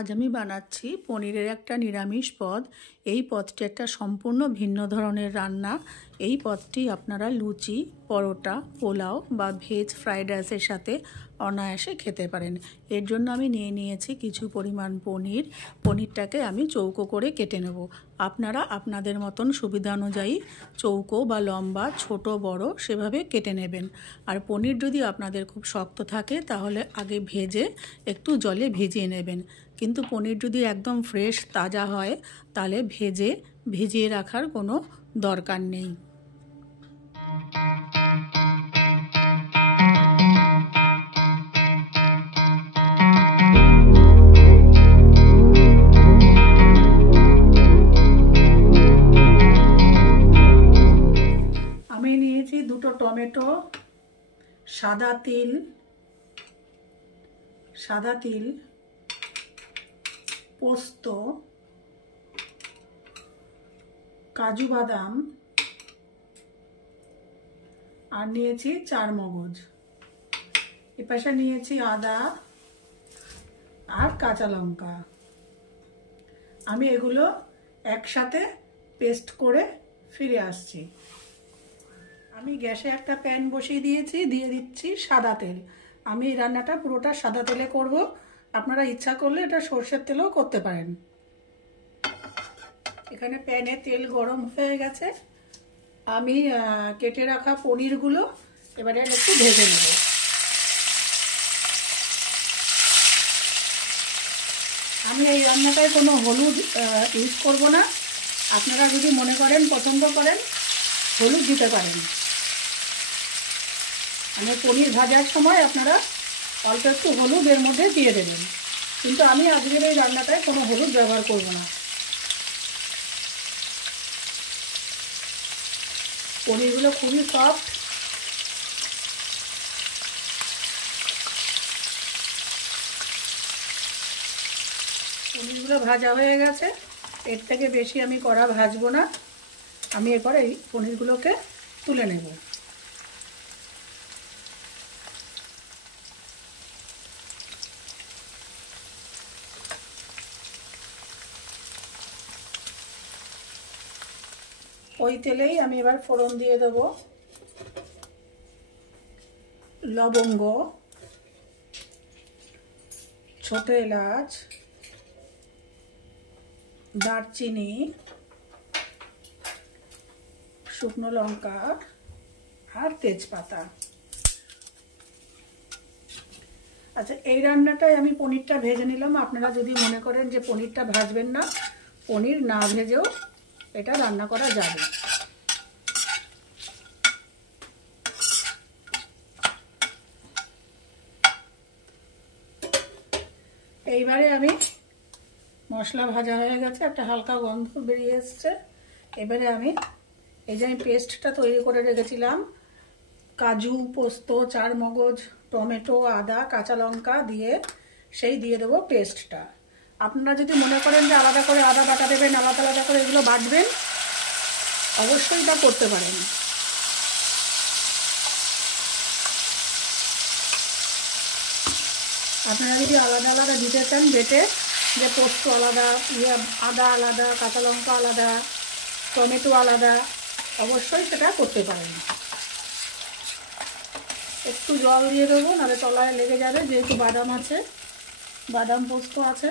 আজ আমি বানাচ্ছি পনিরের একটা নিরামিষ পদ। এই পদটি একটা সম্পূর্ণ ভিন্ন ধরনের রান্না। এই পদটি আপনারা লুচি, পরোটা, পোলাও বা ভেজ ফ্রাইড রাইসের সাথে অনায়াসে খেতে পারেন। এর জন্য আমি নিয়েছি কিছু পরিমাণ পনির। পনিরটাকে আমি চৌকো করে কেটে নেব। আপনারা আপনাদের মতন সুবিধা অনুযায়ী চৌকো বা লম্বা, ছোট বড় সেভাবে কেটে নেবেন। আর পনির যদি আপনাদের খুব শক্ত থাকে তাহলে আগে ভেজে একটু জলে ভিজিয়ে নেবেন। কিন্তু পনির যদি একদম ফ্রেশ তাজা হয় তাহলে ভিজিয়ে রাখার কোনো দরকার নেই। আমি নিয়েছি দুটো টমেটো, সাদা তিল, পোস্ত, কাজু বাদাম আর নিয়েছি চারমগজ। এপাশে নিয়েছি আদা আর কাঁচা লঙ্কা। আমি এগুলো একসাথে পেস্ট করে ফিরে আসছি। আমি গ্যাসে একটা প্যান বসিয়ে দিয়েছি, দিয়ে দিচ্ছি সাদা তেল। আমি এই রান্নাটা পুরোটা সাদা তেলে করব। আপনারা ইচ্ছা করলে এটা সর্ষের তেলেও করতে পারেন। এখানে প্যানে তেল গরম হয়ে গেছে। আমি কেটে রাখা পনিরগুলো এবারে একটু ভেজে নেব। আমি এই রান্নাটায় কোনো হলুদ ইউজ করব না। আপনারা যদি মনে করেন পছন্দ করেন হলুদ দিতে পারেন। মানে পনির ভাজার সময় আপনারা অল্প একটু হলুদ এর মধ্যে দিয়ে দেবেন, কিন্তু আমি আজকের এই রান্নাটায় কোনো হলুদ ব্যবহার করব না। পনিরগুলো খুবই সফট। পনিরগুলো ভাজা হয়ে গেছে। এর থেকে বেশি আমি কড়া ভাজবো না। আমি এরপর এই পনিরগুলোকে তুলে নেব। ওই তেলেই আমি এবার ফোড়ন দিয়ে দেব লবঙ্গ, ছোট এলাচ, দারচিনি, শুকনো লঙ্কা আর তেজপাতা। আচ্ছা, এই রান্নাটায় আমি পনিরটা ভেজে নিলাম। আপনারা যদি মনে করেন যে পনিরটা ভাজবেন না, পনির না ভেজেও এটা রান্না করা যাবে। এইবারে আমি মশলা ভাজা হয়ে গেছে, একটা হালকা গন্ধ বেরিয়ে এসছে। এবারে আমি এই যে পেস্টটা তৈরি করে রেখেছিলাম, কাজু, পোস্ত, চারমগজ, টমেটো, আদা, কাঁচা লঙ্কা দিয়ে দিয়ে দেবো পেস্টটা। আপনারা যদি মনে করেন যে আলাদা করে আদা বাটা দেবেন, আলাদা করে এগুলো বাটবেন, অবশ্যই তা করতে পারেন। আপনারা যদি আলাদা দিতে চান বেটে, যে পোস্ত আলাদা, আদা আলাদা, কাঁচা লঙ্কা আলাদা, টমেটো আলাদা, অবশ্যই সেটা করতে পারেন। একটু জল দিয়ে দেবো, নাহলে তলায় লেগে যাবে, যেহেতু বাদাম আছে, বাদাম পোস্ত আছে।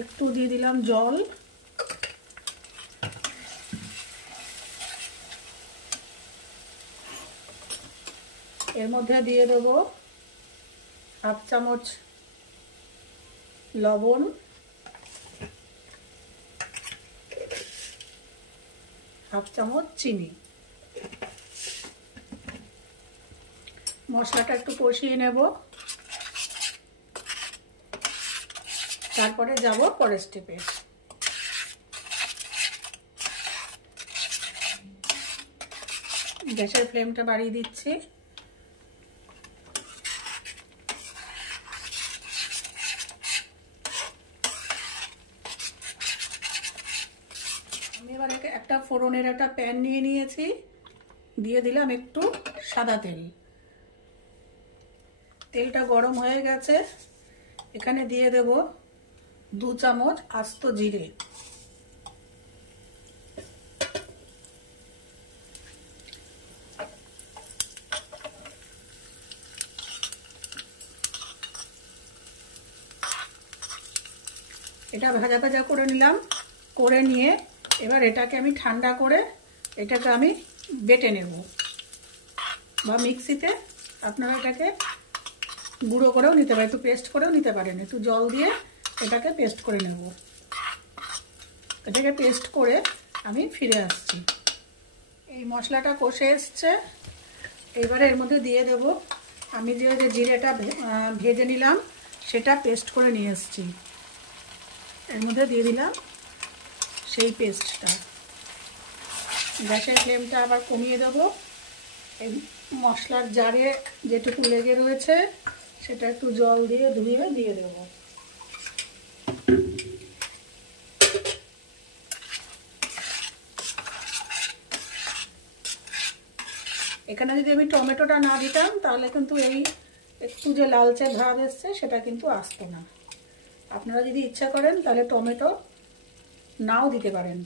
একটু দিয়ে দিলাম জল। এর মধ্যে দিয়ে দেবো হাফ চামচ লবণ, হাফ চামচ চিনি। মশলাটা একটু কষিয়ে নেব, তারপরে যাব পরের স্টেপে। গ্যাসের ফ্লেমটা বাড়িয়ে দিচ্ছি। আমি এবার একটা ফোড়নের একটা প্যান নিয়ে নিয়েছি, দিয়ে দিলাম একটু সাদা তেল। তেলটা গরম হয়ে গেছে, এখানে দিয়ে দেব 2 চামচ আস্ত জিরে। এটা ভাজা ভাজা করে নিলাম, করে নিয়ে এবার এটাকে আমি ঠান্ডা করে এটাকে আমি বেটে নেব, বা মিক্সিতে আপনারা এটাকে গুঁড়ো করেও নিতে পারেন, একটু পেস্ট করেও নিতে পারেন। একটু জল দিয়ে এটাকে পেস্ট করে নেব। এটাকে পেস্ট করে আমি ফিরে আসছি। এই মশলাটা কষে এসছে, এবারে এর মধ্যে দিয়ে দেব আমি যে জিরেটা ভেজে নিলাম সেটা পেস্ট করে নিয়ে এসেছি, এর মধ্যে দিয়ে দিলাম সেই পেস্টটা। গ্যাসের ফ্লেমটা আবার কমিয়ে দেব। এই মশলার জারে যেটুকু লেগে রয়েছে সেটা একটু জল দিয়ে ধুয়ে দিয়ে দেব। এখানে যদি আমি টমেটোটা না দিতাম তাহলে কিন্তু এই একটু যে লালচে ভাব এসছে সেটা কিন্তু আসতো না। আপনারা যদি ইচ্ছা করেন তাহলে টমেটো নাও দিতে পারেন,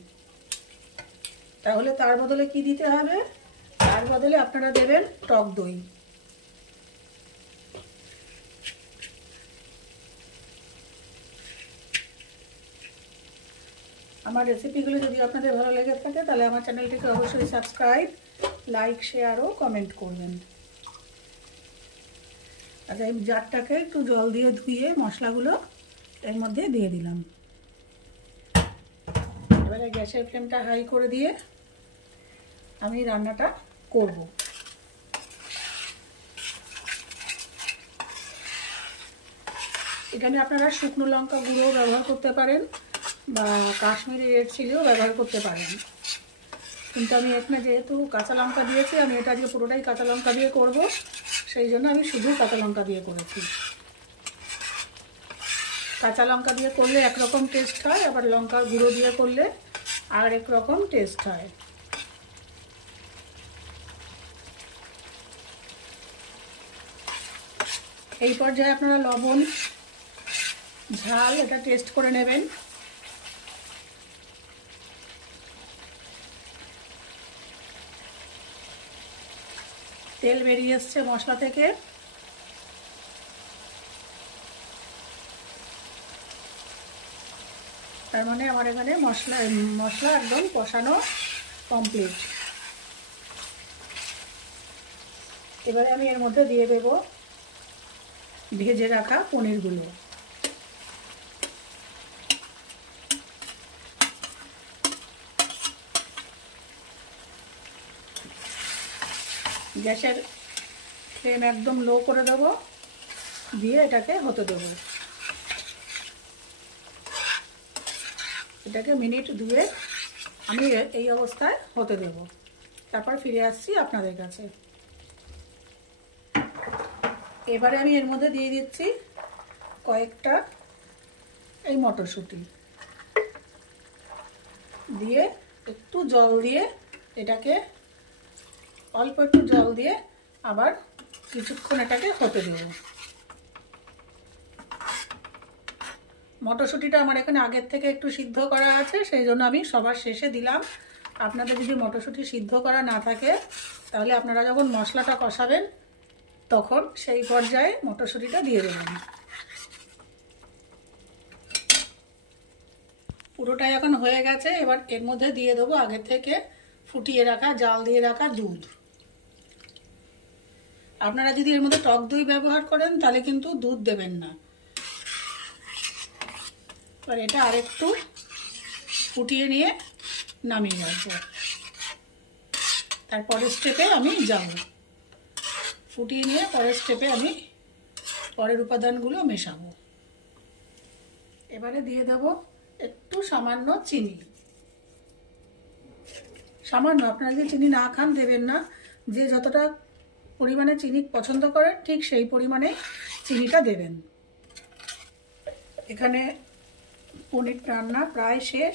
তাহলে তার বদলে কি দিতে হবে, তার বদলে আপনারা দেবেন টক দই। আমার রেসিপিগুলো যদি আপনাদের ভালো লেগে থাকে তাহলে আমার চ্যানেলটিকে অবশ্যই সাবস্ক্রাইব, লাইক, শেয়ার ও কমেন্ট করবেন। আচ্ছা, এই জারটাকে একটু জল দিয়ে ধুয়ে মশলাগুলো এর মধ্যে দিয়ে দিলাম। এবারে গ্যাসের ফ্লেমটা হাই করে দিয়ে আমি রান্নাটা করব। এখানে আপনারা শুকনো লঙ্কা গুঁড়ো ব্যবহার করতে পারেন বা কাশ্মীরি রেড চিলিও ব্যবহার করতে পারেন, কিন্তু আমি এখানে যেহেতু কাঁচা লঙ্কা দিয়েছি, আমি এটা আজকে পুরোটাই কাঁচা লঙ্কা দিয়ে করব, সেই জন্য আমি শুধু কাঁচা লঙ্কা দিয়ে করেছি। কাঁচা লঙ্কা দিয়ে করলে একরকম টেস্ট হয়, আবার লঙ্কার গুঁড়ো দিয়ে করলে আর এক রকম টেস্ট হয়। এই পর্যায়ে আপনারা লবণ, ঝাল এটা টেস্ট করে নেবেন। তেল বেরিয়ে এসছে মশলা থেকে, তার মানে আমার এখানে মশলা একদম কষানো কমপ্লিট। এবারে আমি এর মধ্যে দিয়ে দেব ভেজে রাখা পনিরগুলো। গ্যাসের ফ্লেম একদম লো করে দেব, দিয়ে এটাকে হতে দেব। এটাকে মিনিট 2 আমি এই অবস্থায় হতে দেব, তারপর ফিরে আসছি আপনাদের কাছে। এবারে আমি এর মধ্যে দিয়ে দিচ্ছি কয়েকটা এই মটরশুঁটি, দিয়ে একটু জল দিয়ে এটাকে অল্প একটু জল দিয়ে আবার কিছুক্ষণ এটাকে হতে দেব। মটরশুঁটিটা আমার এখানে আগের থেকে একটু সিদ্ধ করা আছে, সেই জন্য আমি সবার শেষে দিলাম। আপনাদের যদি মটরশুঁটি সিদ্ধ করা না থাকে তাহলে আপনারা যখন মশলাটা কষাবেন তখন সেই পর্যায়ে মটরশুঁটিটা দিয়ে দেবেন। পুরোটাই এখন হয়ে গেছে। এবার এর মধ্যে দিয়ে দেবো আগে থেকে ফুটিয়ে রাখা, জাল দিয়ে রাখা দুধ। আপনারা যদি এর মধ্যে টক দই ব্যবহার করেন তাহলে কিন্তু দুধ দেবেন না। এবার এটা আরেকটু ফুটিয়ে নিয়ে নামিয়ে রাখবো, তারপরের স্টেপে আমি যাব। ফুটিয়ে নিয়ে পরের স্টেপে আমি পরের উপাদানগুলো মেশাবো। এবারে দিয়ে দেব একটু সামান্য চিনি, সামান্য, আপনারা যদি চিনি না খান দেবেন না, যে যতটা পরিমাণে চিনি পছন্দ করেন ঠিক সেই পরিমাণে চিনিটা দেবেন। এখানে পনির রান্না প্রায় শেষ,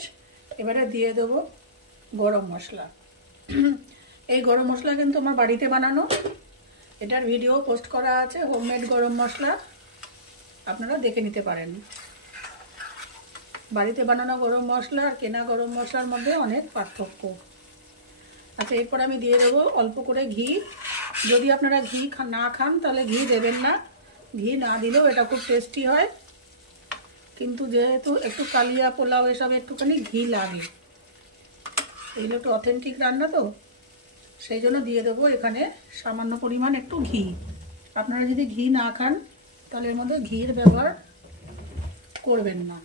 এবারে দিয়ে দেবো গরম মশলা। এই গরম মশলা কিন্তু আমার বাড়িতে বানানো, এটার ভিডিও পোস্ট করা আছে, হোমমেড গরম মশলা, আপনারা দেখে নিতে পারেন। বাড়িতে বানানো গরম মশলা আর কেনা গরম মশলার মধ্যে অনেক পার্থক্য। আচ্ছা, এরপর আমি দিয়ে দেবো অল্প করে ঘি। যদি আপনারা ঘি না খান তাহলে ঘি দেবেন না, ঘি না দিলেও এটা খুব টেস্টি হয়, কিন্তু যেহেতু একটু কালিয়া পোলাও এসব একটুখানি ঘি লাগে, এগুলো একটু অথেন্টিক রান্না তো, সেই জন্য দিয়ে দেবো এখানে সামান্য পরিমাণ একটু ঘি। আপনারা যদি ঘি না খান তাহলে এর মধ্যে ঘির ব্যবহার করবেন না।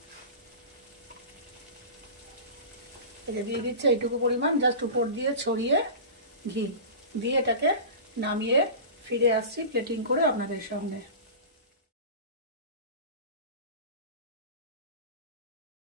এটা দিয়ে দিচ্ছে এইটুকু পরিমাণ, জাস্ট উপর দিয়ে ছড়িয়ে ঘি দিয়ে এটাকে নামিয়ে ফিরে আসছি প্লেটিং করে আপনাদের সামনে।